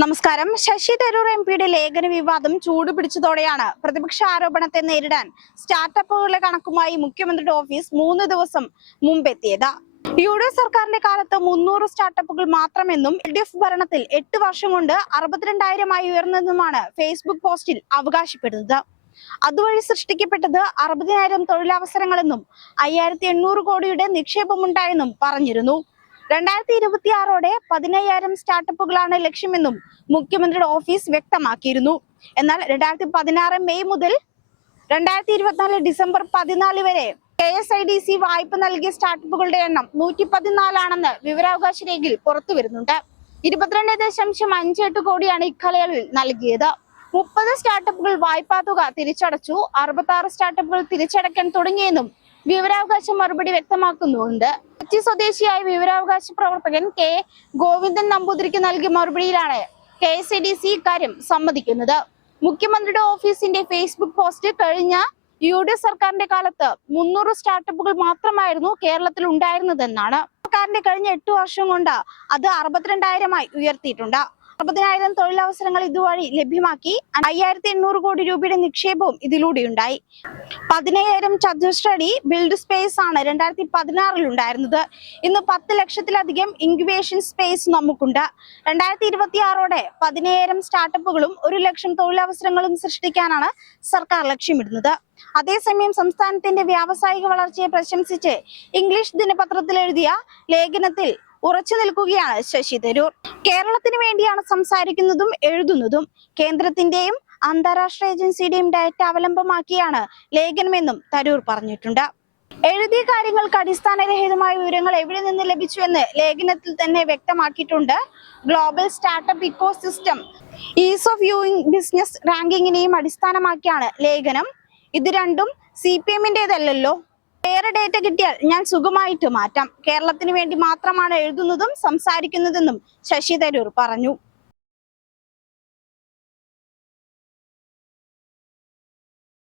നമസ്കാരം. ശശി തരൂർ എംപിയുടെ ലേഖന വിവാദം ചൂടുപിടിച്ചതോടെയാണ് പ്രതിപക്ഷ ആരോപണത്തെ നേരിടാൻ സ്റ്റാർട്ടപ്പുകളുടെ കണക്കുമായി മുഖ്യമന്ത്രിയുടെ ഓഫീസ് 3 ദിവസം മുമ്പെത്തിയത്. യു.ഡി.എഫ് സർക്കാരിന്റെ കാലത്ത് 300 സ്റ്റാർട്ടപ്പുകൾ മാത്രമെന്നും എൽ.ഡി.എഫ് ഭരണത്തിൽ 8 വർഷം കൊണ്ട് 62,000 ഉയർന്നതെന്നുമാണ് ഫേസ്ബുക്ക് പോസ്റ്റിൽ അവകാശപ്പെടുന്നത്. അതുവഴി സൃഷ്ടിക്കപ്പെട്ടത് 60,000 തൊഴിലവസരങ്ങളെന്നും 5,800 കോടിയുടെ നിക്ഷേപമുണ്ടായെന്നും പറഞ്ഞിരുന്നു. 2026ഓടെ 15,000 സ്റ്റാർട്ടപ്പുകളാണ് ലക്ഷ്യമെന്നും മുഖ്യമന്ത്രിയുടെ ഓഫീസ് വ്യക്തമാക്കിയിരുന്നു. എന്നാൽ 2016 മെയ് മുതൽ 2024 ഡിസംബർ 14 വരെ KSIDC വായ്പ നൽകിയ സ്റ്റാർട്ടപ്പുകളുടെ എണ്ണം 114 ആണെന്ന് വിവരാവകാശ രേഖയിൽ പുറത്തുവരുന്നുണ്ട്. 22.58 കോടിയാണ് ഇക്കാലയളവിൽ നൽകിയത്. 30 സ്റ്റാർട്ടപ്പുകൾ വായ്പാ തുക തിരിച്ചടച്ചു. 66 സ്റ്റാർട്ടപ്പുകൾ തിരിച്ചടയ്ക്കാൻ തുടങ്ങിയെന്നും വിവരാവകാശ മറുപടി വ്യക്തമാക്കുന്നുണ്ട്. കൊച്ചി സ്വദേശിയായ വിവരാവകാശ പ്രവർത്തകൻ കെ ഗോവിന്ദൻ നമ്പൂതിരിക്ക് നൽകിയ മറുപടിയിലാണ് KSIDC ഇക്കാര്യം സമ്മതിക്കുന്നത്. മുഖ്യമന്ത്രിയുടെ ഓഫീസിന്റെ ഫേസ്ബുക്ക് പോസ്റ്റ് കഴിഞ്ഞ യു.ഡി.എഫ് സർക്കാരിന്റെ കാലത്ത് 300 സ്റ്റാർട്ടപ്പുകൾ മാത്രമായിരുന്നു കേരളത്തിൽ ഉണ്ടായിരുന്നതെന്നാണ്. സർക്കാരിന്റെ കഴിഞ്ഞ 8 വർഷം കൊണ്ട് അത് 62,000 ഉയർത്തിയിട്ടുണ്ട്. 60,000 തൊഴിലവസരങ്ങൾ ഇതുവഴി ലഭ്യമാക്കി. 5,800 കോടി രൂപയുടെ നിക്ഷേപവും ഇതിലൂടെയുണ്ടായി. 15,000 ചതുരശ്രടി ബിൽഡ് സ്പേസ് ആണ് 2016 ഉണ്ടായിരുന്നത്. ഇന്ന് 10 ലക്ഷത്തിലധികം ഇൻക്യുബേഷൻ സ്പേസ് നമുക്കുണ്ട്. 2026ഓടെ 15,000 സ്റ്റാർട്ടപ്പുകളും 1 ലക്ഷം തൊഴിലവസരങ്ങളും സൃഷ്ടിക്കാനാണ് സർക്കാർ ലക്ഷ്യമിടുന്നത്. അതേസമയം സംസ്ഥാനത്തിന്റെ വ്യാവസായിക വളർച്ചയെ പ്രശംസിച്ച് ഇംഗ്ലീഷ് ദിനപത്രത്തിൽ എഴുതിയ ലേഖനത്തിൽ ഉറച്ചു നിൽക്കുകയാണ് ശശി തരൂർ. കേരളത്തിന് വേണ്ടിയാണ് സംസാരിക്കുന്നതും എഴുതുന്നതും. കേന്ദ്രത്തിന്റെയും അന്താരാഷ്ട്ര ഏജൻസിയുടെയും ഡയറ്റ അവലംബമാക്കിയാണ് ലേഖനമെന്നും തരൂർ പറഞ്ഞിട്ടുണ്ട്. എഴുതിയ കാര്യങ്ങൾക്ക് അടിസ്ഥാനരഹിതമായ വിവരങ്ങൾ എവിടെ നിന്ന് ലഭിച്ചു എന്ന് ലേഖനത്തിൽ തന്നെ വ്യക്തമാക്കിയിട്ടുണ്ട്. Global startup ecosystem ease of doing business റാങ്കിങ്ങിനെയും അടിസ്ഥാനമാക്കിയാണ് ലേഖനം. ഇത് രണ്ടും CPM-ന്റേതല്ലല്ലോ. വേറെ ഡേറ്റ കിട്ടിയാൽ ഞാൻ സുഖമായിട്ട് മാറ്റാം. കേരളത്തിന് വേണ്ടി മാത്രമാണ് എഴുതുന്നതും സംസാരിക്കുന്നതെന്നും ശശി തരൂർ പറഞ്ഞു.